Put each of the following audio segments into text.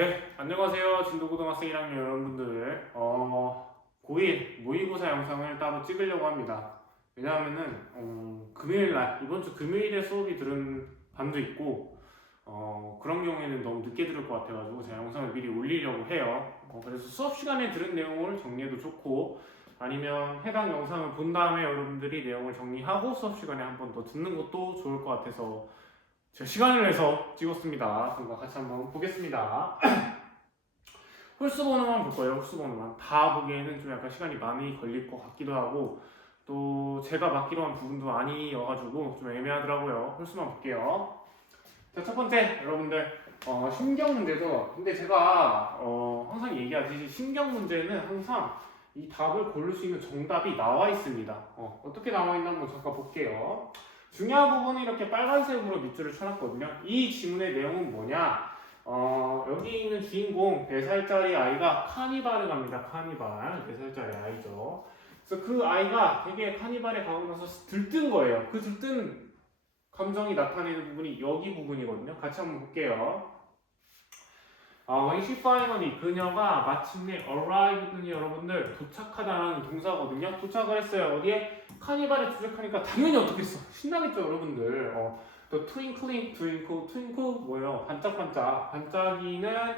네, 안녕하세요. 진도고등학생 1학년 여러분들. 고1 모의고사 영상을 따로 찍으려고 합니다. 왜냐하면은, 금요일 날, 이번 주 금요일에 수업이 들은 반도 있고, 그런 경우에는 너무 늦게 들을 것 같아가지고 제가 영상을 미리 올리려고 해요. 그래서 수업 시간에 들은 내용을 정리해도 좋고, 아니면 해당 영상을 본 다음에 여러분들이 내용을 정리하고 수업 시간에 한 번 더 듣는 것도 좋을 것 같아서 제가 시간을 내서 찍었습니다. 그럼 같이 한번 보겠습니다. 홀수 번호만 볼 거예요. 홀수 번호만 다 보기에는 좀 약간 시간이 많이 걸릴 것 같기도 하고 또 제가 맡기로 한 부분도 아니어가지고 좀 애매하더라고요. 홀수만 볼게요. 자, 첫 번째 여러분들 신경 문제죠. 근데 제가 항상 얘기하듯이 신경 문제는 항상 이 답을 고를 수 있는 정답이 나와 있습니다. 어떻게 나와 있나 한번 잠깐 볼게요. 중요한 부분은 이렇게 빨간색으로 밑줄을 쳐놨거든요. 이 지문의 내용은 뭐냐? 여기 있는 주인공 4살짜리 아이가 카니발을 갑니다. 카니발 4살짜리 아이죠. 그래서 그 아이가 되게 카니발에 가고 나서 들뜬 거예요. 그 들뜬 감정이 나타내는 부분이 여기 부분이거든요. 같이 한번 볼게요. When she finally, 그녀가 마침내 arrived는 여러분들 도착하다라는 동사거든요. 도착을 했어요. 어디에? 카니발에 도착하니까 당연히 어떻겠어? 신나겠죠, 여러분들. 또 twinkling, twinkle 뭐예요? 반짝반짝. 반짝이는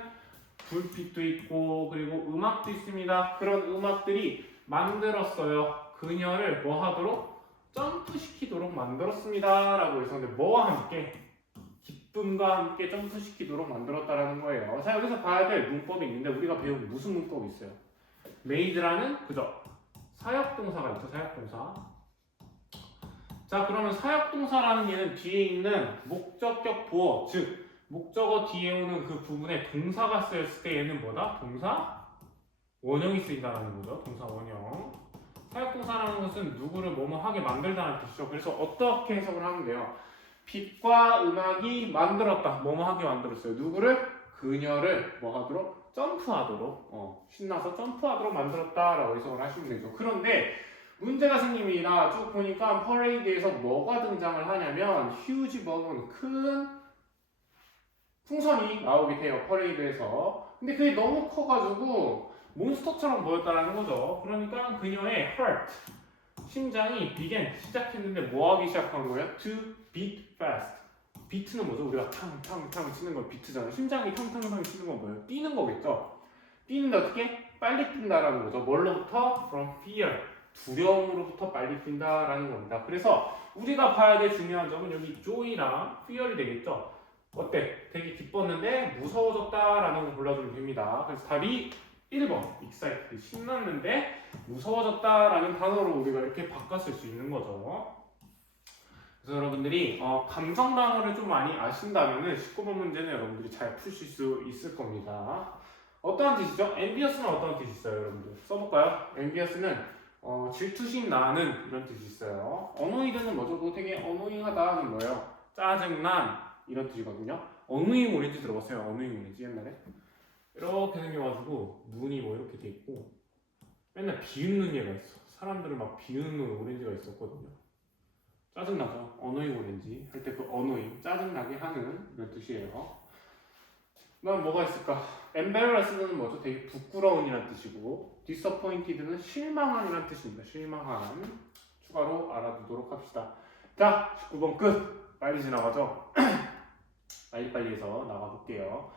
불빛도 있고 그리고 음악도 있습니다. 그런 음악들이 만들었어요. 그녀를 뭐 하도록? 점프시키도록 만들었습니다. 라고 해서 근데 뭐와 함께? 기쁨과 함께 점프시키도록 만들었다라는 거예요. 자, 여기서 봐야 될 문법이 있는데 우리가 배운 무슨 문법이 있어요? made라는 그죠? 사역동사가 있죠. 사역동사. 자, 그러면 사역동사라는 얘는 뒤에 있는 목적격 보어, 즉 목적어 뒤에 오는 그 부분에 동사가 쓰였을 때 얘는 뭐다? 동사 원형이 쓰인다는 거죠. 동사 원형. 사역동사라는 것은 누구를 뭐뭐 하게 만들다는 뜻이죠. 그래서 어떻게 해석을 하면 돼요? 빛과 음악이 만들었다. 뭐뭐 하게 만들었어요. 누구를? 그녀를 뭐 하도록? 점프하도록. 신나서 점프하도록 만들었다라고 해석을 하시면 되죠. 그런데 문제가 생깁니다. 쭉 보니까 퍼레이드에서 뭐가 등장을 하냐면 휴지 버건 큰 풍선이 나오게 돼요. 퍼레이드에서. 근데 그게 너무 커가지고 몬스터처럼 보였다는 거죠. 그러니까 그녀의 heart 심장이 began 시작했는데 뭐 하기 시작한 거예요? To beat fast. 비트는 뭐죠? 우리가 탕탕탕 치는 건 비트잖아요. 심장이 탕탕탕 치는 건 뭐예요? 뛰는 거겠죠? 뛰는데 어떻게? 빨리 뛴다라는 거죠. 뭘로부터? From fear. 두려움으로부터 빨리 뛴다라는 겁니다. 그래서 우리가 봐야 될 중요한 점은 여기 joy랑 fear이 되겠죠? 어때? 되게 기뻤는데 무서워졌다라는 걸 골라주면 됩니다. 그래서 답이 1번 excited 신났는데 무서워졌다라는 단어로 우리가 이렇게 바꿨을 수 있는 거죠. 그래서 여러분들이 감정 단어를 좀 많이 아신다면은 19번 문제는 여러분들이 잘 푸실 수 있을 겁니다. 어떠한 뜻이죠? envious는 어떠한 뜻이 있어요, 여러분들? 써볼까요? envious는 질투심 나는 이런 뜻이 있어요. annoyed는 뭐죠? 그거 되게 annoying하다는 뭐예요? 짜증난 이런 뜻이거든요. annoying 오렌지 들어봤어요? annoying 오렌지 옛날에? 이렇게 생겨가지고 눈이 뭐 이렇게 돼 있고 맨날 비웃는 얘가 있어. 사람들을 막 비웃는 오렌지가 있었거든요. 짜증나죠? 어노잉 오렌지 할 때 그 어노잉 짜증나게 하는 이런 뜻이에요. 그다음 뭐가 있을까? embarrassed는 뭐죠? 되게 부끄러운이란 뜻이고 disappointed는 실망한이란 뜻입니다. 실망한 추가로 알아두도록 합시다. 자, 19번 끝. 빨리 지나가죠? 빨리빨리 해서 나가볼게요.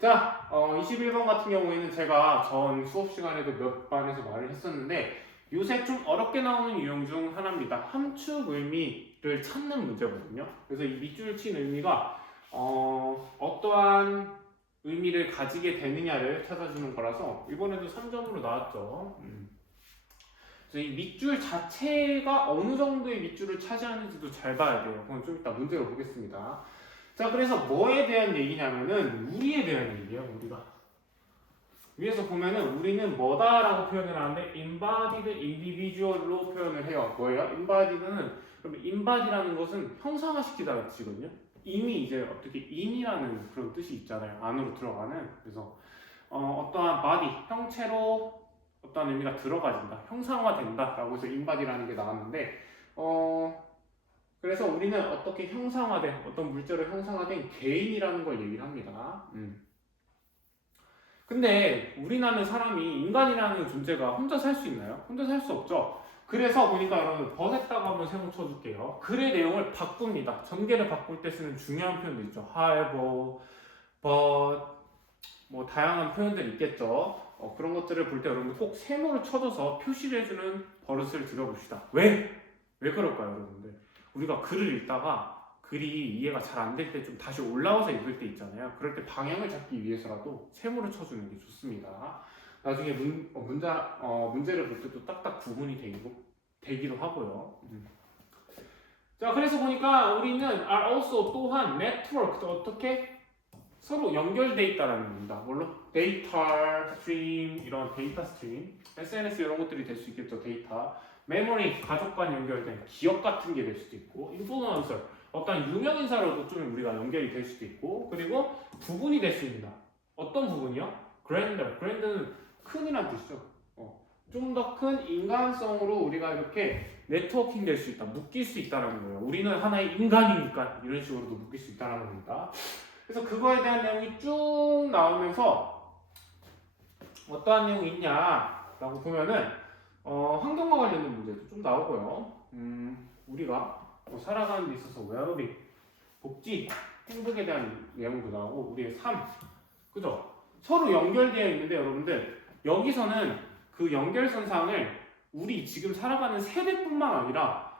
자, 21번 같은 경우에는 제가 전 수업 시간에도 몇 반에서 말을 했었는데 요새 좀 어렵게 나오는 유형 중 하나입니다. 함축 의미를 찾는 문제거든요. 그래서 이 밑줄 친 의미가 어떠한 의미를 가지게 되느냐를 찾아주는 거라서 이번에도 3점으로 나왔죠. 그래서 이 밑줄 자체가 어느 정도의 밑줄을 차지하는지도 잘 봐야 돼요. 그건 좀 이따 문제로 보겠습니다. 자, 그래서 뭐에 대한 얘기냐면은 우리에 대한 얘기예요. 우리가 위에서 보면은 우리는 뭐다라고 표현을 하는데 embodied individual로 표현을 해요. 뭐예요? embodied는 그럼 embodied라는 것은 형상화시키다는 뜻이거든요. 이미 이제 어떻게 in이라는 그런 뜻이 있잖아요. 안으로 들어가는. 그래서 어떠한 body 형체로 어떠한 의미가 들어가진다, 형상화된다라고 해서 embodied라는 게 나왔는데 그래서 우리는 어떻게 형상화된 어떤 물질로 형상화된 개인이라는 걸 얘기를 합니다. 근데 우리나라는 사람이 인간이라는 존재가 혼자 살 수 있나요? 혼자 살 수 없죠. 그래서 보니까 여러분 but에다가 한번 세모 쳐줄게요. 글의 내용을 바꿉니다. 전개를 바꿀 때 쓰는 중요한 표현들 있죠. however, but 뭐 다양한 표현들이 있겠죠. 그런 것들을 볼 때 여러분 꼭 세모를 쳐줘서 표시를 해주는 버릇을 들여봅시다. 왜? 왜 그럴까요, 여러분들? 우리가 글을 읽다가 글이 이해가 잘 안 될 때 좀 다시 올라와서 읽을 때 있잖아요. 그럴 때 방향을 잡기 위해서라도 세모를 쳐주는 게 좋습니다. 나중에 문제를 볼 때도 딱딱 구분이 되기도 하고요. 자, 그래서 보니까 우리는 are also 또한 networked 어떻게 서로 연결돼 있다라는 겁니다. 뭘로? 데이터 스트림, 이런 데이터 스트림, SNS 이런 것들이 될 수 있겠죠. 데이터, 메모리, 가족 간 연결된 기억 같은 게 될 수도 있고, 인플루언서, 어떤 유명 인사로도 좀 우리가 연결이 될 수도 있고, 그리고 부분이 될 수 있습니다. 어떤 부분이요? 그랜드는 큰이란 뜻이죠. 좀 더 큰 인간성으로 우리가 이렇게 네트워킹 될 수 있다, 묶일 수 있다는 거예요. 우리는 하나의 인간이니까 이런 식으로도 묶일 수 있다는 겁니다. 그래서 그거에 대한 내용이 쭉 나오면서 어떠한 내용이 있냐라고 보면은 환경과 관련된 문제도 좀 나오고요. 우리가 살아가는 데 있어서 웰빙, 복지, 행복에 대한 내용도 나오고 우리의 삶, 그죠? 서로 연결되어 있는데 여러분들 여기서는 그 연결선상을 우리 지금 살아가는 세대뿐만 아니라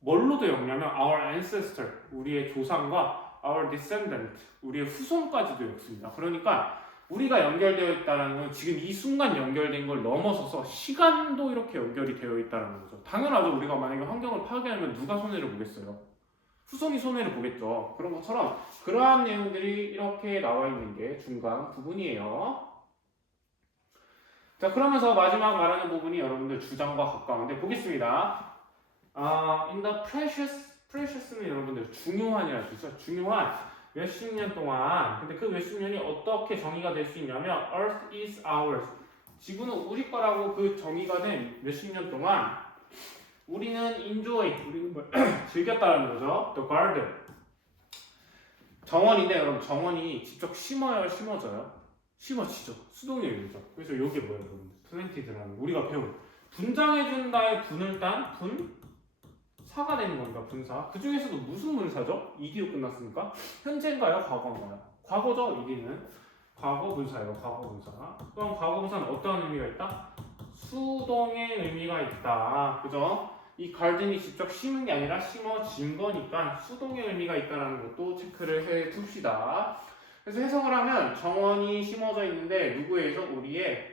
뭘로도 엮냐면 our ancestor, 우리의 조상과 our descendant, 우리의 후손까지도 엮습니다. 그러니까 우리가 연결되어 있다는 건 지금 이 순간 연결된 걸 넘어서서 시간도 이렇게 연결이 되어 있다는 거죠. 당연하죠. 우리가 만약에 환경을 파괴하면 누가 손해를 보겠어요? 후손이 손해를 보겠죠. 그런 것처럼 그러한 내용들이 이렇게 나와 있는 게 중간 부분이에요. 자, 그러면서 마지막 말하는 부분이 여러분들 주장과 가까운데 보겠습니다. In the precious는 여러분들 중요한이라는 뜻이죠. 중요한 몇십 년 동안, 근데 그 몇십 년이 어떻게 정의가 될 수 있냐면 Earth is ours, 지구는 우리 거라고 그 정의가 된 몇십 년 동안 우리는 우리는 뭐 즐겼다는 거죠. The garden, 정원인데 여러분 정원이 직접 심어요, 심어져요? 심어지죠. 수동력이죠. 그래서 이게 뭐예요, 여러분? 플랜티드라는 우리가 배운 분장해준다의 분을 딴 사가 되는 겁니다. 분사. 그 중에서도 무슨 분사죠? ED로 끝났으니까 현재인가요? 과거인가요? 과거죠. ED는 과거 분사예요. 과거 분사. 그럼 과거 분사는 어떤 의미가 있다? 수동의 의미가 있다. 그죠? 이 가든이 직접 심은 게 아니라 심어진 거니까 수동의 의미가 있다는 것도 체크를 해 둡시다. 그래서 해석을 하면 정원이 심어져 있는데 누구에 의해서? 우리의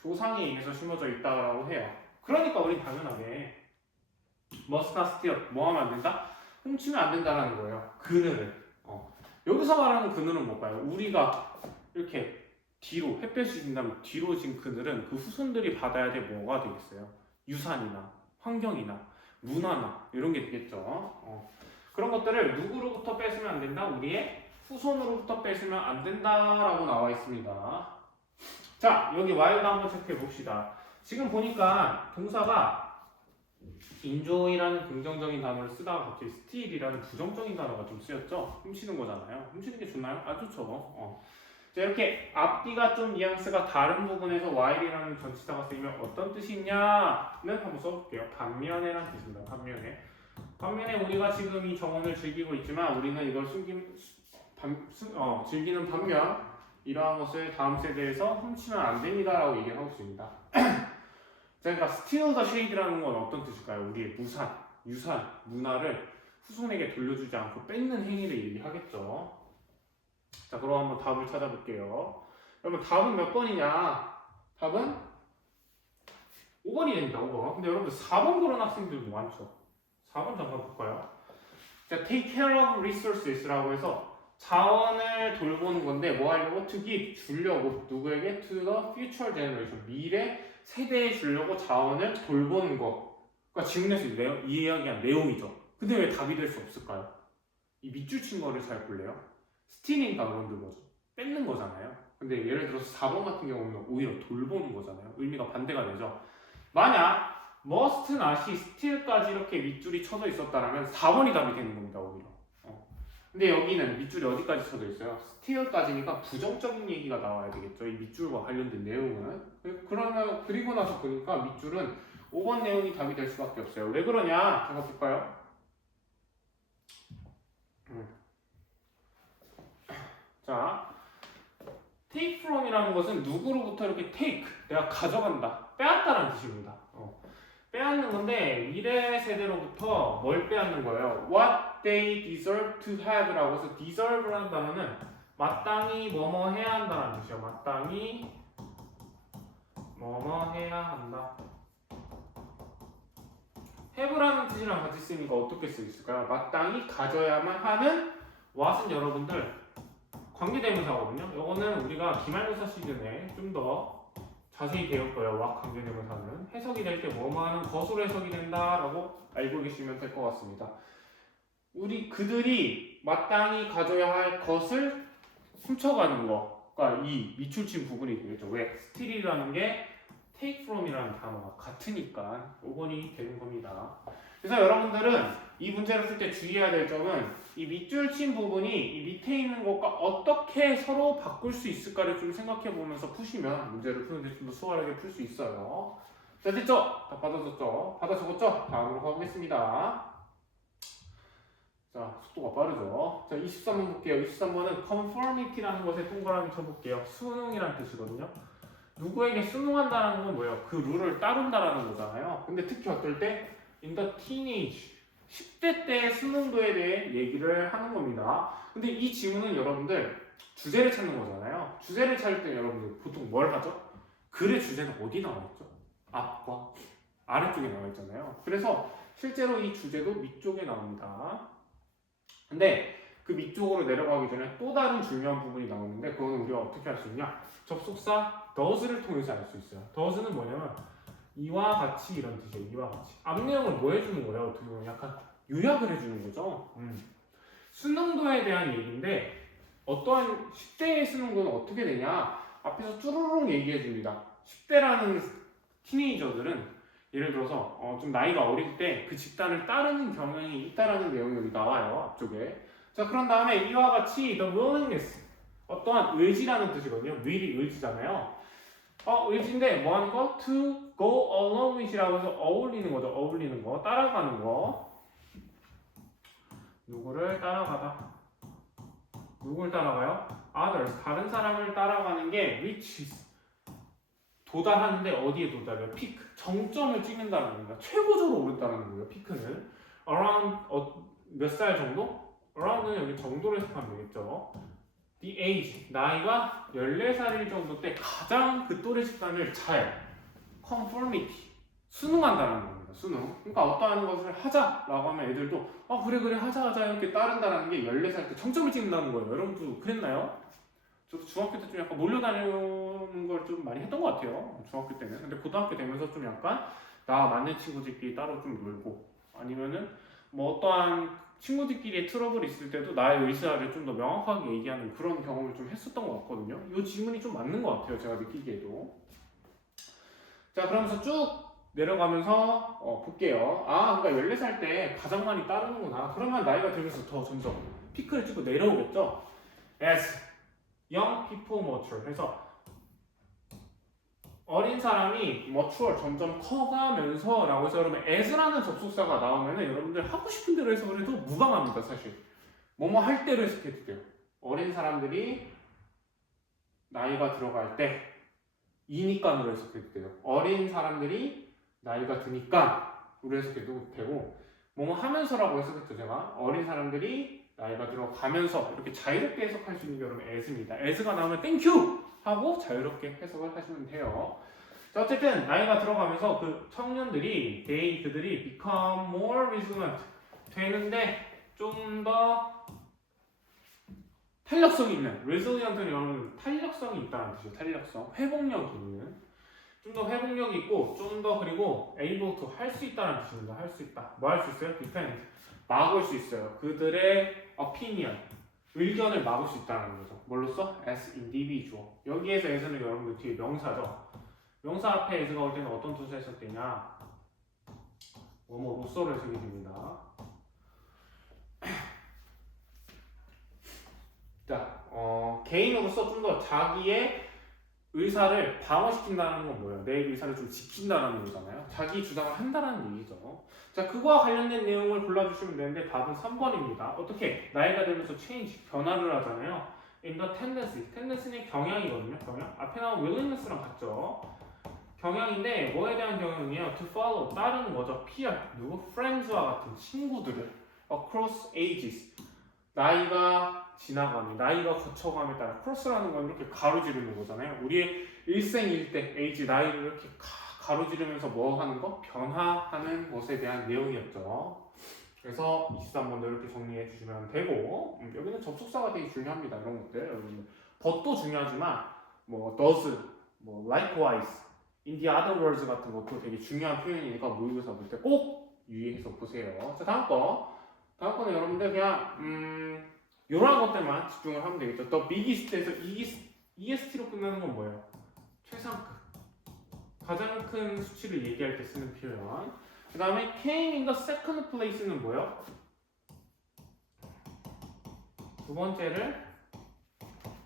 조상에 의해서 심어져 있다라고 해요. 그러니까 우리 당연하게 must not steal, 뭐 하면 안 된다? 훔치면 안 된다라는 거예요. 그늘을. 여기서 말하는 그늘은 뭘까요? 우리가 이렇게 뒤로 햇볕이 진다면 뒤로 진 그늘은 그 후손들이 받아야 될 뭐가 되겠어요? 유산이나 환경이나 문화나 이런 게 되겠죠. 그런 것들을 누구로부터 뺏으면 안 된다? 우리의 후손으로부터 뺏으면 안 된다라고 나와 있습니다. 자, 여기 while도 한번 체크해 봅시다. 지금 보니까 동사가 enjoy라는 긍정적인 단어를 쓰다가 갑자기 steal이라는 부정적인 단어가 좀 쓰였죠? 훔치는 거잖아요. 훔치는 게 좋나요? 아, 좋죠. 자, 이렇게 앞뒤가 좀 뉘앙스가 다른 부분에서 while이라는 전치사가 쓰이면 어떤 뜻이 있냐는 한번 써볼게요. 반면에라는 뜻입니다. 반면에 우리가 지금 이 정원을 즐기고 있지만 우리는 이걸 즐기는 반면 이러한 것을 다음 세대에서 훔치면 안 됩니다라고 얘기를 하고 있습니다. 그러니까 steal the shade라는 건 어떤 뜻일까요? 우리의 유산, 문화를 후손에게 돌려주지 않고 뺏는 행위를 얘기하겠죠. 자, 그럼 한번 답을 찾아볼게요. 여러분 답은 몇 번이냐? 답은 5번이 됩니다. 5번. 근데 여러분들 4번 그런 학생들도 많죠. 4번 잠깐 볼까요? 자, take care of resources라고 해서 자원을 돌보는 건데 뭐 하려고? to give, 주려고. 누구에게? to the future generation, 미래 세대에 주려고 자원을 돌보는 거. 그러니까 지문에서 이야기한 내용이죠. 근데 왜 답이 될 수 없을까요? 이 밑줄 친 거를 잘 볼래요? 스틸링가 여러분들 뭐죠? 뺏는 거잖아요. 근데 예를 들어서 4번 같은 경우는 오히려 돌보는 거잖아요. 의미가 반대가 되죠. 만약 must not이 steal까지 이렇게 밑줄이 쳐져 있었다면 4번이 답이 되는 겁니다. 오히려. 근데 여기는 밑줄이 어디까지 쳐져 있어요? still까지니까 부정적인 얘기가 나와야 되겠죠. 이 밑줄과 관련된 내용은. 그러면 그리고 나서 보니까 밑줄은 5번 내용이 답이 될 수밖에 없어요. 왜 그러냐? 제가 볼까요? 자, take from이라는 것은 누구로부터 이렇게 take, 내가 가져간다, 빼앗다라는 뜻입니다. 빼앗는 건데 미래 세대로부터 뭘 빼앗는 거예요? What they deserve to have라고 해서 deserve라는 단어는 마땅히 뭐뭐 해야 한다는 뜻이에요. 마땅히 뭐뭐 해야 한다. have라는 뜻이랑 같이 쓰니까 어떻게 쓰 있을까요? 마땅히 가져야만 하는 what은 여러분들 관계대명사거든요. 이거는 우리가 기말고사 시즌에 좀 더 자세히 배울 거예요. 와 관계대명사는 해석이 될 때 뭐뭐 하는 것으로 해석이 된다라고 알고 계시면 될 것 같습니다. 그들이 마땅히 가져야 할 것을 훔쳐가는 거가 이 밑줄친 부분이 되겠죠. 왜? steal이라는 게 take from이라는 단어가 같으니까 5번이 되는 겁니다. 그래서 여러분들은 이 문제를 풀 때 주의해야 될 점은 이 밑줄 친 부분이 이 밑에 있는 것과 어떻게 서로 바꿀 수 있을까를 좀 생각해 보면서 푸시면 문제를 푸는데 좀 더 수월하게 풀 수 있어요. 자, 됐죠? 다 받아줬죠? 받아 적었죠? 다음으로 가보겠습니다. 자, 속도가 빠르죠? 자, 23번 볼게요. 23번은 conformity라는 것에 동그라미 쳐볼게요. 순응이라는 뜻이거든요. 누구에게 순응한다는 건 뭐예요? 그 룰을 따른다라는 거잖아요. 근데 특히 어떨 때? in the teenage 10대 때의 수능도에 대해 얘기를 하는 겁니다. 근데 이 지문은 여러분들 주제를 찾는 거잖아요. 주제를 찾을 때 여러분들 보통 뭘 하죠? 글의 주제는 어디 나와 있죠? 앞과 아래쪽에 나와 있잖아요. 그래서 실제로 이 주제도 밑쪽에 나옵니다. 근데 그 밑쪽으로 내려가기 전에 또 다른 중요한 부분이 나오는데 그거는 우리가 어떻게 할 수 있냐? 접속사 does를 통해서 알 수 있어요. does는 뭐냐면 이와 같이 이런 뜻이에요. 이와 같이. 앞 내용을 뭐 해주는 거예요? 어떻게 보면 약간 요약을 해주는 거죠. 수능도에 대한 얘기인데 어떠한 10대의 수능도는 어떻게 되냐? 앞에서 쭈루룩 얘기해 줍니다. 10대라는 티네이저들은 예를 들어서 좀 나이가 어릴 때 그 집단을 따르는 경향이 있다라는 내용이 여기 나와요. 앞쪽에. 자, 그런 다음에 이와 같이 the willingness 어떠한 의지라는 뜻이거든요. will이 의지잖아요. 의지인데 뭐 하는 거? to go along with이라고 해서 어울리는 거죠. 어울리는 거, 따라가는 거. 누구를 따라가다. 누굴 따라가요? others, 다른 사람을 따라가는 게 reaches, 도달하는데 어디에 도달해요? peak, 정점을 찍는다는 겁니다. 최고조로 오른다는 거예요. peak는 around 몇 살 정도? around는 여기 정도로 해석하면 되겠죠. the age, 나이가 14살일 정도 때 가장 그 또래 집단을 잘 conformity, 순응한다는 겁니다. 순응. 그러니까 어떠한 것을 하자라고 하면 애들도 그래 하자 이렇게 따른다는 게 14살 때 정점을 찍는다는 거예요. 여러분도 그랬나요? 저도 중학교 때 좀 약간 몰려다니는 걸 좀 많이 했던 것 같아요. 중학교 때는. 근데 고등학교 되면서 좀 약간 나 맞는 친구들끼리 따로 좀 놀고 아니면은 뭐 어떠한 친구들끼리의 트러블이 있을 때도 나의 의사를 좀 더 명확하게 얘기하는 그런 경험을 좀 했었던 것 같거든요. 이 질문이 좀 맞는 것 같아요. 제가 느끼기에도. 자, 그러면서 쭉 내려가면서 볼게요. 그러니까 14살 때 가장 많이 따르는구나. 그러면 나이가 들면서 더 점점 피크를 찍고 내려오겠죠. As young people mature 해서 어린 사람이 mature 점점 커가면서 라고 해서 여러분 as라는 접속사가 나오면은 여러분들 하고 싶은 대로 해석을 해도 무방합니다. 사실 뭐뭐 할 때로 해석해도 돼요. 어린 사람들이 나이가 들어갈 때 이니까로 해석해도 돼요. 어린 사람들이 나이가 드니까 우리 해석해도 되고 뭐뭐 하면서라고 해석했죠. 제가 어린 사람들이 나이가 들어가면서 이렇게 자유롭게 해석할 수 있는 게 여러분 as입니다. as가 나오면 땡큐 하고 자유롭게 해석을 하시면 돼요. 자, 어쨌든 나이가 들어가면서 그 청년들이 그들이 become more resilient 되는데 좀 더 탄력성이 있는 resilient는 여러분 탄력성이 있다는 뜻이에요. 탄력성, 회복력이 있는 좀 더 회복력이 있고 좀 더 그리고 able to 할 수 있다는 뜻입니다. 할 수 있다. 뭐 할 수 있어요? defend 막을 수 있어요. 그들의 opinion 의견을 막을 수 있다는 거죠. 뭘로써? as individual. 여기에서 as는 여러분들 뒤에 명사죠. 명사 앞에 as가 올 때는 어떤 투수 해석되냐? 뭐로서로 해석이 됩니다. 개인으로서 좀 더 자기의 의사를 방어시킨다는 건 뭐예요? 내 의사를 좀 지킨다는 거잖아요. 자기 주장을 한다는 얘기죠. 자, 그거와 관련된 내용을 골라주시면 되는데 답은 3번입니다. 어떻게? 나이가 들면서 change, 변화를 하잖아요. in the tendency, tendency는 경향이거든요. 경향. 앞에 나온 willingness랑 같죠. 경향인데 뭐에 대한 경향이에요? to follow, 따르는 거죠. peer, 누구? friends와 같은 친구들을 across ages, 나이가 지나감이, 나이가 거쳐감에 따라 크로스라는 건 이렇게 가로지르는 거잖아요. 우리의 일생일대, 에이지, 나이를 이렇게 가로지르면서 뭐 하는 거? 변화하는 것에 대한 내용이었죠. 그래서 23번도 이렇게 정리해 주시면 되고, 여기는 접속사가 되게 중요합니다. 이런 것들. 여러분들. but도 중요하지만 뭐 does, 뭐 likewise, in the other words 같은 것도 되게 중요한 표현이니까 모의고사 볼 때 꼭 유의해서 보세요. 자, 다음 거. 다음 거는 여러분들 그냥 이런 것들만 집중을 하면 되겠죠. 더 비기스트에서 EST로 끝나는 건 뭐예요? 최상급, 가장 큰 수치를 얘기할 때 쓰는 표현. 그 다음에 came in the second place는 뭐예요? 두 번째를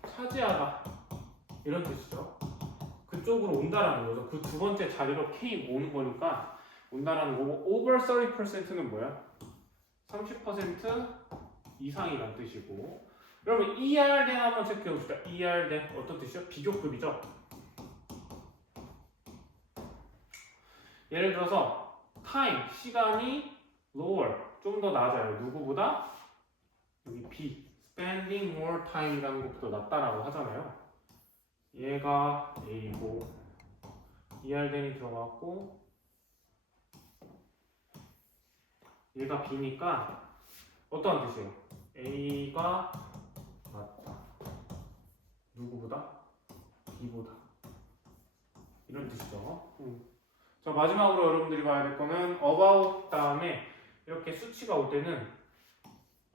차지하다, 이런 뜻이죠. 그쪽으로 온다라는 거죠. 그 두 번째 자리로 came 오는 거니까 온다라는 거고, over 30%는 뭐야? 30% 이상이란 뜻이고, 여러분 ER된 한번 체크해 봅시다. ER된 어떤 뜻이죠? 비교급이죠. 예를 들어서 time, 시간이 lower, 좀 더 낮아요. 누구보다? 여기 B, spending more time이라는 것보다 낫다라고 하잖아요. 얘가 A고 ER된이 들어갔고 얘가 B니까 어떠한 뜻이에요? A가 낫다. 누구보다? B보다. 이런 뜻이죠. 자, 마지막으로 여러분들이 봐야 될 거는 about 다음에 이렇게 수치가 올 때는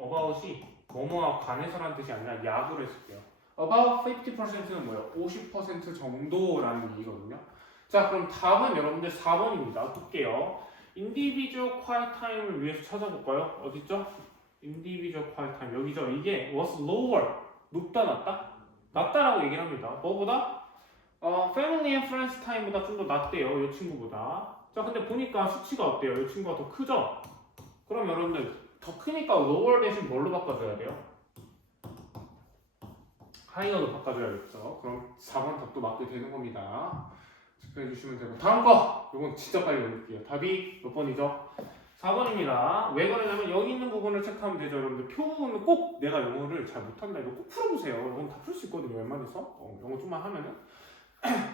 about이 뭐뭐와 관해서라는 뜻이 아니라 약으로 했을게요. about 50%는 뭐예요? 50% 정도라는 얘기거든요. 자, 그럼 답은 여러분들 4번입니다. 볼게요. individual quiet time을 위해서 찾아볼까요? 어딨죠? individual quiet time 여기죠. 이게 was lower, 높다 낮다? 낮다라고 얘기를 합니다. 뭐보다? family and friends time보다 좀 더 낮대요. 이 친구보다. 자, 근데 보니까 수치가 어때요? 이 친구가 더 크죠? 그럼 여러분들 더 크니까 lower 대신 뭘로 바꿔줘야 돼요? higher로 바꿔줘야겠죠. 그럼 4번 답도 맞게 되는 겁니다. 체크해 주시면 되고, 다음 거! 이건 진짜 빨리 올릴게요. 답이 몇 번이죠? 4번입니다. 왜 그러냐면 여기 있는 부분을 체크하면 되죠. 여러분들 표 부분은 꼭 내가 영어를 잘 못한다 이거 꼭 풀어보세요. 이건 다 풀 수 있거든요. 웬만해서 영어 좀만 하면은.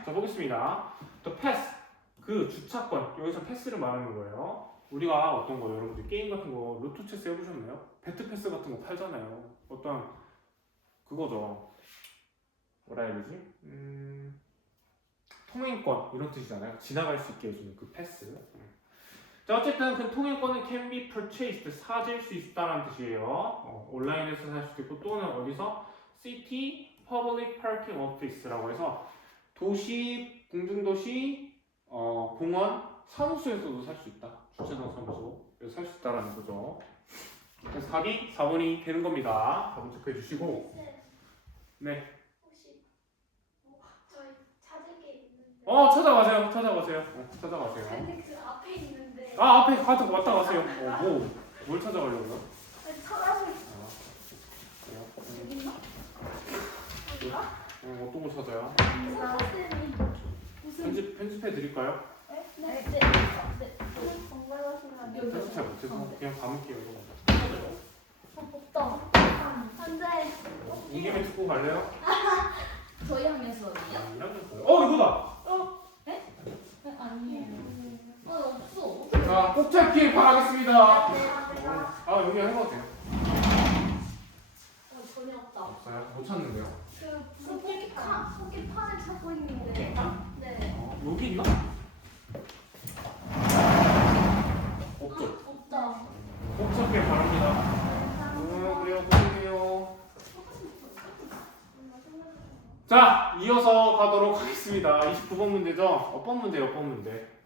자, 보겠습니다. The pass, 그 주차권. 여기서 패스를 말하는 거예요. 우리가 어떤 거 여러분들 게임 같은 거 로또 체스 해보셨나요? 배트 패스 같은 거 팔잖아요. 어떤 그거죠. 뭐라 해야 되지? 통행권 이런 뜻이잖아요. 지나갈 수 있게 해주는 그 패스. 자, 어쨌든 그 통행권은 can be purchased, 사질 수 있다는 뜻이에요. 온라인에서 살 수도 있고 또는 어디서 city public parking office라고 해서 도시, 공중도시, 공원, 사무소에서도 살 수 있다. 주차장 사무소에서 살 수 있다라는 거죠. 그래서 답이 4번이 되는 겁니다. 답을 체크해 주시고. 네. 혹시 저희 찾을 게 있는데. 찾아가세요. 찾아가세요. 근데 그 앞에 있는데. 아, 앞에 왔다 가세요. 뭘 찾아가려고요? 찾아보고 있어. 여기 있나? 어디가? 어떤 거 찾아요? 선생님이 무슨? 편집해 드릴까요? 네. 정말하시면 편집 잘 못해서 그냥 감을게요. 없다. 안돼. 온 김에 듣고 갈래요? 저희 학교에서요? 이거다. 아니에요. 없어. 자, 꼭 찾길 바라겠습니다. 내가 여기 해봐도 돼요. 전혀 없다. 없어요? 못 찾는데요? 그 포기판을 찾고 있는데. 네. 여기 있나? 없죠. 없다. 꼭 찾길 바랍니다. 그래요. 보세요. 자, 이어서 가도록 하겠습니다. 29번 문제죠? 어법 문제.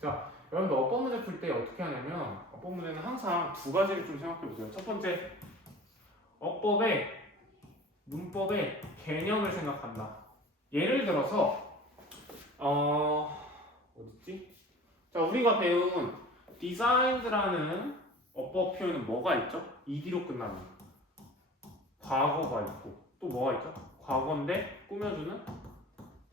자, 여러분들 어법 문제 풀 때 어떻게 하냐면 어법 문제는 항상 두 가지를 좀 생각해 보세요. 첫 번째, 어법에 문법의 개념을 생각한다. 예를 들어서 어딨지? 자, 우리가 배운 designed라는 어법 표현은 뭐가 있죠? ed로 끝나는 과거가 있고 또 뭐가 있죠? 과거인데 꾸며주는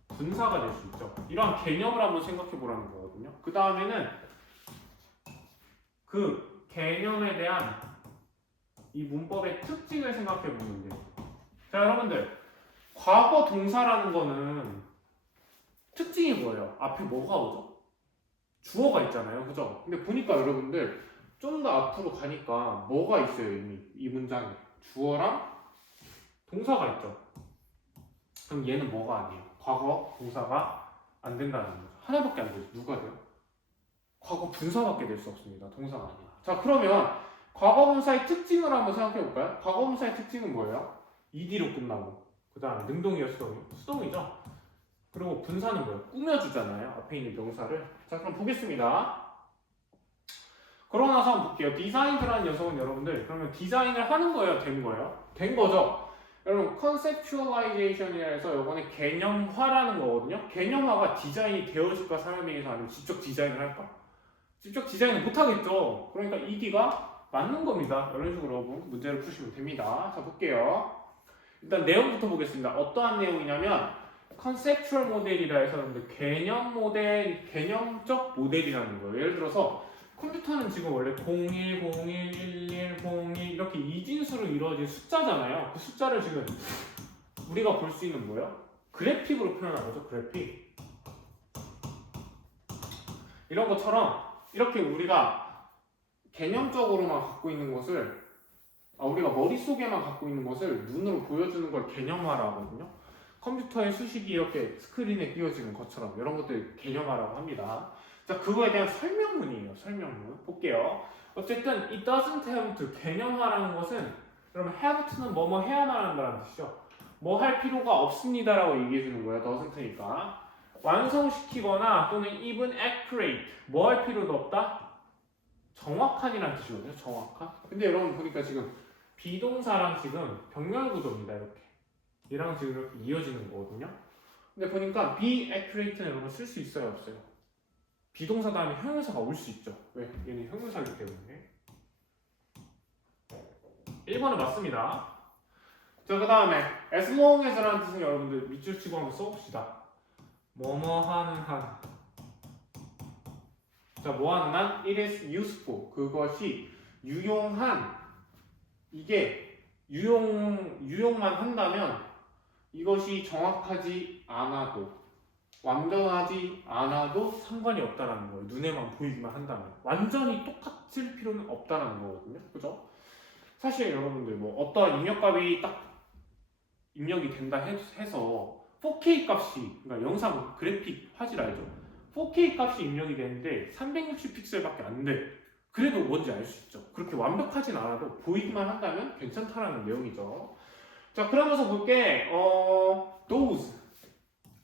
분사가 될 수 있죠. 이러한 개념을 한번 생각해 보라는 거거든요. 그 다음에는 그 개념에 대한 이 문법의 특징을 생각해 보면 돼요. 자, 여러분들 과거 동사라는 거는 특징이 뭐예요? 앞에 뭐가 오죠? 주어가 있잖아요, 그죠? 근데 보니까 여러분들 좀 더 앞으로 가니까 뭐가 있어요? 이미 이 문장에 주어랑 동사가 있죠. 그럼 얘는 뭐가 아니에요? 과거 동사가 안 된다는 거죠. 하나밖에 안 되죠. 누가 돼요? 과거 분사밖에 될 수 없습니다. 동사가 아니야. 자, 그러면 과거 분사의 특징을 한번 생각해 볼까요? 과거 분사의 특징은 뭐예요? ed로 끝나고 그 다음에 능동이요, 수동이요? 수동이죠. 그리고 분사는 뭐예요? 꾸며주잖아요. 앞에 있는 명사를. 자, 그럼 보겠습니다. 그러고 나서 한번 볼게요. 디자인이라는 녀석은 여러분들 그러면 디자인을 하는 거예요? 된 거예요? 된 거죠. 여러분 컨셉추얼라이제이션이라 해서 이번에 개념화라는 거거든요. 개념화가 디자인이 되어질까 사람에게서 아니면 직접 디자인을 할까? 직접 디자인을 못하겠죠. 그러니까 ED가 맞는 겁니다. 이런 식으로 여러분 문제를 푸시면 됩니다. 자, 볼게요. 일단 내용부터 보겠습니다. 어떠한 내용이냐면 컨셉추얼 모델이라 해서 개념 모델, 개념적 모델이라는 거예요. 예를 들어서 컴퓨터는 지금 원래 01, 01, 11, 02 이렇게 이진수로 이루어진 숫자잖아요. 그 숫자를 지금 우리가 볼 수 있는 뭐예요? 그래픽으로 표현한 거죠. 그래픽. 이런 것처럼 이렇게 우리가 개념적으로만 갖고 있는 것을 우리가 머릿속에만 갖고 있는 것을 눈으로 보여주는 걸 개념화라고 하거든요. 컴퓨터의 수식이 이렇게 스크린에 띄워지는 것처럼 이런 것들 개념화라고 합니다. 자, 그거에 대한 설명문이에요. 설명문. 볼게요. 어쨌든 it doesn't have to 개념화라는 것은 여러분 have to는 뭐뭐 해야만 한다는 뜻이죠. 뭐 할 필요가 없습니다라고 얘기해 주는 거예요. doesn't니까. 완성시키거나 또는 even accurate 뭐 할 필요도 없다? 정확한이라는 뜻이거든요. 정확한. 근데 여러분 보니까 지금 비동사랑 지금 병렬 구조입니다. 이렇게. 얘랑 지금 이렇게 이어지는 거거든요. 근데 보니까 be accurate는 여러분 쓸 수 있어요? 없어요? 비동사 다음에 형용사가 올 수 있죠. 왜? 얘는 형용사이기 때문에. 1번은 맞습니다. 자, 그 다음에 as long as라는 뜻은 여러분들 밑줄 치고 한번 써봅시다. 뭐뭐 하는 한. 자, 뭐 하는 한? It is useful. 그것이 유용한. 이게 유용만 한다면 이것이 정확하지 않아도 완전하지 않아도 상관이 없다라는 거예요. 눈에만 보이기만 한다면 완전히 똑같을 필요는 없다라는 거거든요. 그죠? 사실 여러분들 뭐 어떠한 입력값이 딱 입력이 된다 해서 4K 값이 그러니까 영상 그래픽 화질 알죠? 4K 값이 입력이 되는데 360픽셀밖에 안 돼. 그래도 뭔지 알 수 있죠. 그렇게 완벽하진 않아도 보이기만 한다면 괜찮다라는 내용이죠. 자, 그러면서 볼게 those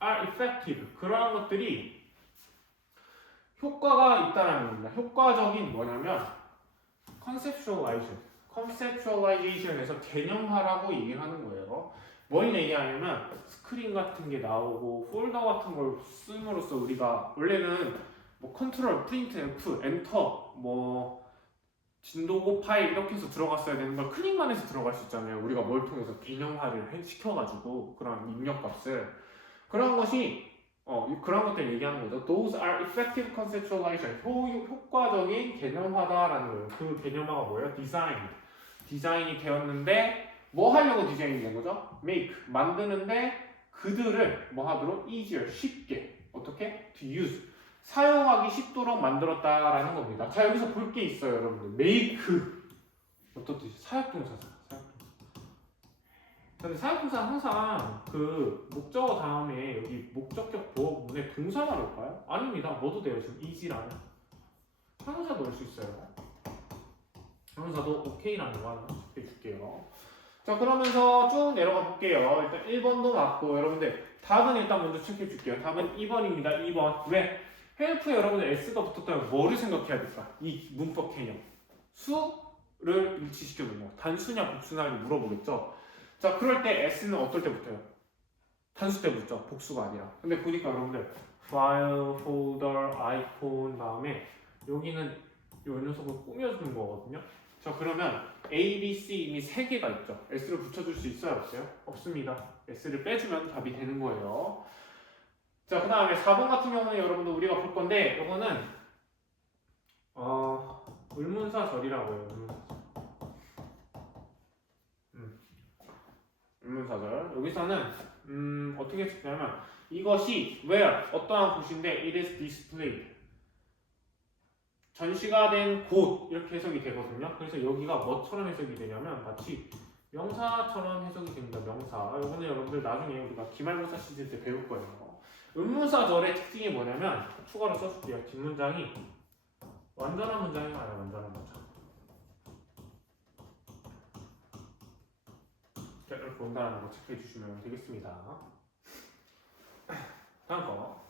are effective. 그러한 것들이 효과가 있다는 겁니다. 효과적인 뭐냐면 conceptualization에서 개념화라고 얘기하는 거예요. 뭘 얘기하냐면 스크린 같은 게 나오고 폴더 같은 걸 씀으로써 우리가 원래는 뭐 컨트롤, 프린트, F, 엔터, 뭐 진도고 파일 이렇게 해서 들어갔어야 되는 걸 클릭만 해서 들어갈 수 있잖아요. 우리가 뭘 통해서 개념화를 시켜가지고 그런 입력값을 그런 것이 그런 것들 얘기하는 거죠. Those are effective conceptualization. 효과적인 개념화다라는 거예요. 그 개념화가 뭐예요? 디자인이 되었는데 뭐 하려고 디자인이 된 거죠? make 만드는데 그들을 뭐 하도록 easier 쉽게 어떻게? to use 사용하기 쉽도록 만들었다라는 겁니다. 자, 여기서 볼 게 있어요, 여러분들. make 어떤 뜻이? 사역동사잖아. 근데 사역동사는 항상 그 목적어 다음에 여기 목적격 보어 부분에 동사만 올까요? 아닙니다. 뭐도 돼요. 지금 easy라는 형용사도 올 수 있어요. 형용사도 okay라는 거 하나 적혀줄게요. 자, 그러면서 쭉 내려가 볼게요. 일단 1번도 맞고 여러분들 답은 일단 먼저 체크해줄게요. 답은 2번입니다. 2번. 왜? 헬프에 여러분들 S가 붙었다면 뭐를 생각해야 될까? 이 문법 개념. 수를 일치시켜주는 거. 단수냐 복수냐를 물어보겠죠. 자, 자, 그럴 때 s는 어떨 때 붙어요? 단수 때 붙죠. 복수가 아니라. 근데 보니까 여러분들 file, folder, icon 다음에 여기는 이 녀석을 꾸며주는 거거든요. 자, 그러면 A, B, C 이미 3개가 있죠. S를 붙여줄 수 있어요? 없어요? 없습니다. S를 빼주면 답이 되는 거예요. 자, 그 다음에 4번 같은 경우는 여러분들 우리가 볼 건데 이거는 의문사절이라고 해요. 의문사절. 여기서는 어떻게 쓰냐면 이것이 where 어떠한 곳인데 it is displayed 전시가 된 곳 이렇게 해석이 되거든요. 그래서 여기가 뭐처럼 해석이 되냐면 마치 명사처럼 해석이 됩니다. 명사. 이거는 여러분들 나중에 우리가 기말고사 시즌 때 배울 거예요. 의문사절의 특징이 뭐냐면 추가로 써줄게요. 뒷문장이 완전한 문장이 아니라 완전한 문장. 자, 이렇게 온다는 거 체크해 주시면 되겠습니다. 다음 거.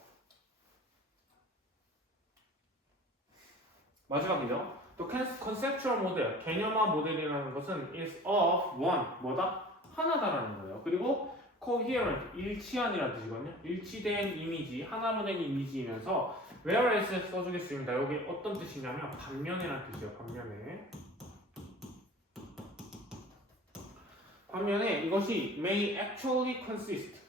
마지막이죠. 또 conceptual 모델, 개념화 모델이라는 것은 is of one, 뭐다? 하나다라는 거예요. 그리고 coherent, 일치한이라는 뜻이거든요. 일치된 이미지, 하나로 된 이미지이면서 whereas 써주겠습니다. 여기 어떤 뜻이냐면 반면에라는 뜻이에요. 반면에 이것이 may actually consist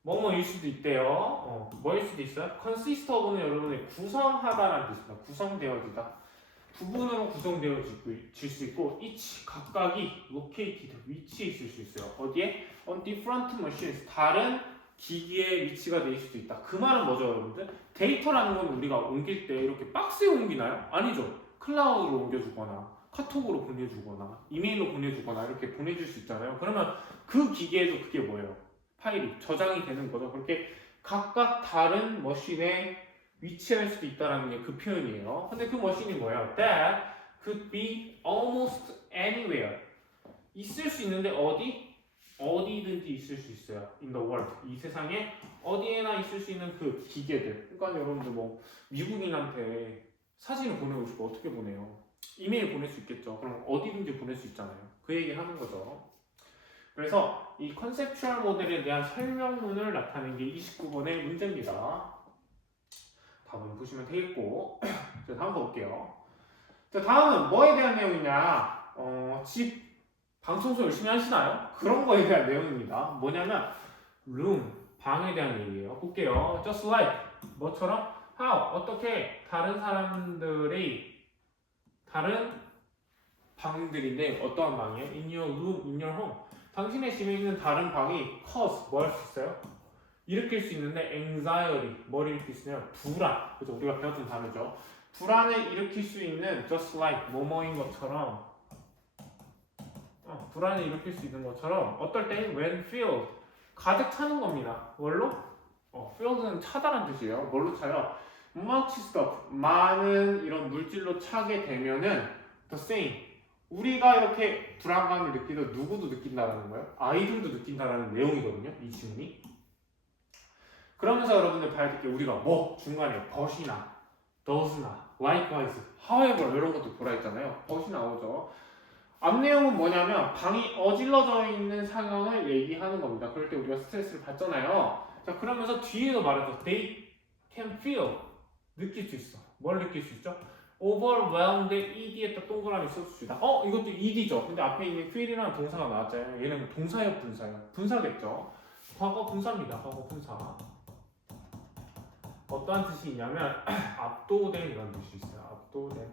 뭐뭐일 수도 있대요. 뭐일 수도 있어요? consist of는 여러분의 구성하다라는 뜻입니다. 구성되어지다. 부분으로 구성되어질 수 있고 each 각각이 located 위치에 있을 수 있어요. 어디에? on different machines 다른 기기에 위치가 될 수도 있다. 그 말은 뭐죠, 여러분들? 데이터라는 건 우리가 옮길 때 이렇게 박스에 옮기나요? 아니죠. 클라우드로 옮겨주거나 카톡으로 보내주거나 이메일로 보내주거나 이렇게 보내줄 수 있잖아요. 그러면 그 기계에도 그게 뭐예요? 파일이 저장이 되는 거죠. 그렇게 각각 다른 머신에 위치할 수도 있다는 게 그 표현이에요. 근데 그 머신이 뭐예요? That could be almost anywhere. 있을 수 있는데 어디? 어디든지 있을 수 있어요. In the world. 이 세상에 어디에나 있을 수 있는 그 기계들. 그러니까 여러분들 뭐 미국인한테 사진을 보내고 싶고 어떻게 보내요? 이메일 보낼 수 있겠죠. 그럼 어디든지 보낼 수 있잖아요. 그 얘기 하는 거죠. 그래서 이 컨셉추얼 모델에 대한 설명문을 나타낸 게 29번의 문제입니다. 답은 보시면 되겠고 자, 다음 거 볼게요. 자, 다음은 뭐에 대한 내용이냐? 집 방청소 열심히 하시나요? 그런 거에 대한 내용입니다. 뭐냐면 room 방에 대한 얘기예요. 볼게요. Just like 뭐처럼 how 어떻게 다른 사람들의 다른 방들인데 어떠한 방이에요? In your room, in your home. 당신의 집에 있는 다른 방이 cause 뭐 할 수 있어요? 일으킬 수 있는데 anxiety 뭐를 일으킬 수 있냐면 불안. 그죠? 우리가 배웠던 단어죠. 불안을 일으킬 수 있는 just like 뭐뭐인 것처럼 불안을 일으킬 수 있는 것처럼 어떨 때 when filled 가득 차는 겁니다. 뭘로? filled는 차다란 뜻이에요. 뭘로 차요? much stuff 많은 이런 물질로 차게 되면은 the same 우리가 이렇게 불안감을 느끼던 누구도 느낀다라는 거예요. 아이들도 느낀다라는 내용이거든요. 이 질문이. 그러면서 여러분들 봐야 될 게 우리가 뭐 중간에 but이나 does나 likewise, however 이런 것도 보라 했잖아요. but이 나오죠. 앞 내용은 뭐냐면 방이 어질러져 있는 상황을 얘기하는 겁니다. 그럴 때 우리가 스트레스를 받잖아요. 자, 그러면서 뒤에도 말해서 they can feel 느낄 수 있어. 뭘 느낄 수 있죠? overwhelmed ed에다 동그라미 써줍시다. 이것도 ed죠. 근데 앞에 있는 feel이라는 동사가 나왔잖아요. 얘는 동사예요, 분사예요? 분사겠죠. 과거 분사입니다. 과거 분사. 어떠한 뜻이 있냐면 압도된 이런 뜻이 있어요. 압도된.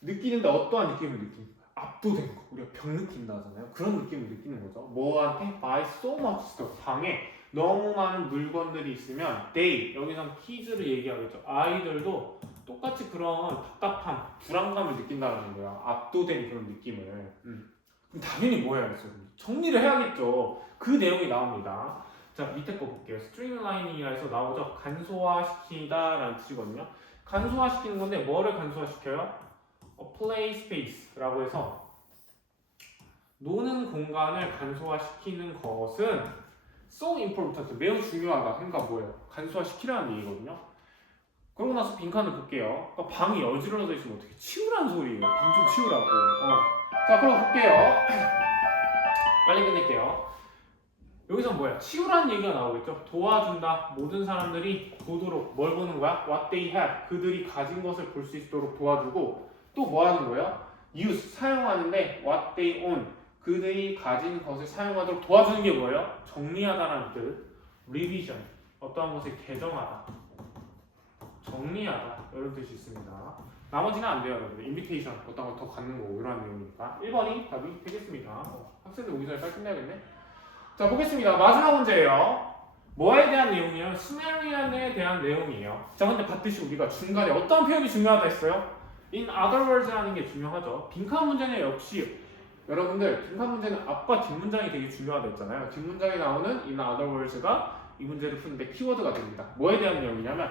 느끼는데 어떠한 느낌을 느낍니까? 압도된 거. 우리가 병 느낀다 하잖아요. 그런 느낌을 느끼는 거죠. 뭐한테? By so much stuff. 방에 너무 많은 물건들이 있으면 they, 여기선 kids를 얘기하겠죠. 아이들도 똑같이 그런 답답함, 불안감을 느낀다는 거야. 압도된 그런 느낌을. 그럼 당연히 뭐 해야겠어요? 정리를 해야겠죠. 그 내용이 나옵니다. 자, 밑에 거 볼게요. streamlining이라 해서 나오죠. 간소화시키다 라는 뜻이거든요. 간소화시키는 건데 뭐를 간소화시켜요? play space라고 해서 노는 공간을 간소화시키는 것은 so important, 매우 중요하다. 그러니까 뭐예요? 간소화시키라는 얘기거든요. 그러고 나서 빈칸을 볼게요. 그러니까 방이 어지러져 있으면 어떻게 치우라는 소리예요. 방 좀 치우라고. 자, 그럼 볼게요. 빨리 끝낼게요. 여기서 뭐야? 치유라는 얘기가 나오겠죠? 도와준다. 모든 사람들이 보도록 뭘 보는 거야? What they have. 그들이 가진 것을 볼 수 있도록 도와주고 또 뭐 하는 거예요? Use. 사용하는데 what they own. 그들이 가진 것을 사용하도록 도와주는 게 뭐예요? 정리하다라는 뜻. Revision. 어떠한 것을 개정하다. 정리하다. 이런 뜻이 있습니다. 나머지는 안 돼요, 여러분들. 인비테이션. 어떤 걸 더 갖는 거고 이런 내용이니까. 1번이 답이 되겠습니다. 학생들 오기 전에 빨리 끝내야겠네. 자, 보겠습니다. 마지막 문제예요. 뭐에 대한 내용이에요? 스메리안에 대한 내용이에요. 자, 근데 봤듯이 우리가 중간에 어떤 표현이 중요하다 했어요? In other words라는 게 중요하죠. 빈칸 문제는 역시 여러분들 빈칸 문제는 앞과 뒷문장이 되게 중요하다 했잖아요. 뒷문장에 나오는 in other words가 이 문제를 푸는데 키워드가 됩니다. 뭐에 대한 내용이냐면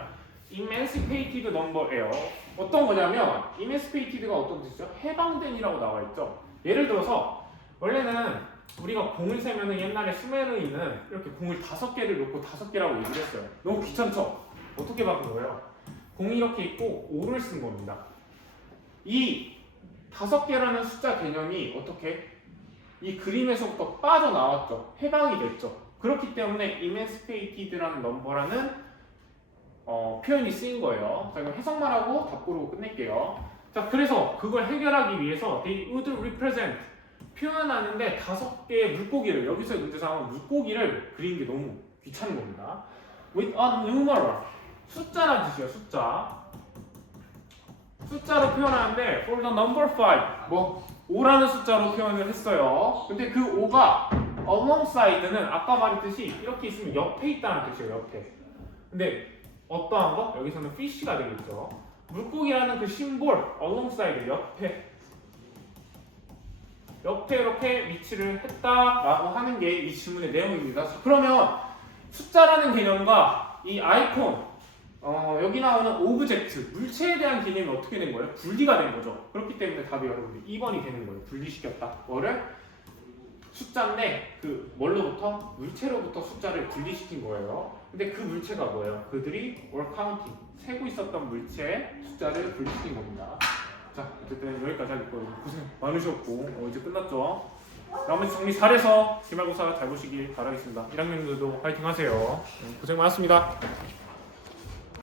emancipated number예요. 어떤 거냐면 emancipated가 어떤 뜻이죠? 해방된이라고 나와 있죠. 예를 들어서 원래는 우리가 공을 세면은 옛날에 수메르인은 이렇게 공을 5개를 놓고 5개라고 얘기를 했어요. 너무 귀찮죠? 어떻게 바꾼 거예요? 공이 이렇게 있고 5를 쓴 겁니다. 이 5개라는 숫자 개념이 어떻게? 이 그림에서부터 빠져나왔죠. 해방이 됐죠. 그렇기 때문에 emancipated라는 넘버라는 표현이 쓰인 거예요. 자, 그럼 해석만 하고 답 고르고 끝낼게요. 자, 그래서 그걸 해결하기 위해서 they would represent 표현하는데 5개의 물고기를 여기서의 문제상은 물고기를 그리는 게 너무 귀찮은 겁니다. with a numeral 숫자란 뜻이에요. 숫자로 표현하는데 for the number 5 뭐 5라는 숫자로 표현을 했어요. 근데 그 5가 alongside는 아까 말했듯이 이렇게 있으면 옆에 있다는 뜻이에요. 옆에. 근데 어떠한 거? 여기서는 fish가 되겠죠. 물고기라는 그 심볼 alongside 옆에 이렇게 위치를 했다라고 하는 게 이 질문의 내용입니다. 그러면 숫자라는 개념과 이 아이콘 여기 나오는 오브젝트 물체에 대한 개념이 어떻게 된 거예요? 분리가 된 거죠. 그렇기 때문에 답이 여러분들 2번이 되는 거예요. 분리시켰다. 뭐를? 숫자인데 그 뭘로부터? 물체로부터 숫자를 분리시킨 거예요. 근데 그 물체가 뭐예요? 그들이 were counting 세고 있었던 물체의 숫자를 분리시킨 겁니다. 자, 어쨌든 여기까지 하겠고 고생 많으셨고 이제 끝났죠. 나머지 정리 잘해서 기말고사 잘 보시길 바라겠습니다. 1학년들도 화이팅 하세요. 고생 많았습니다.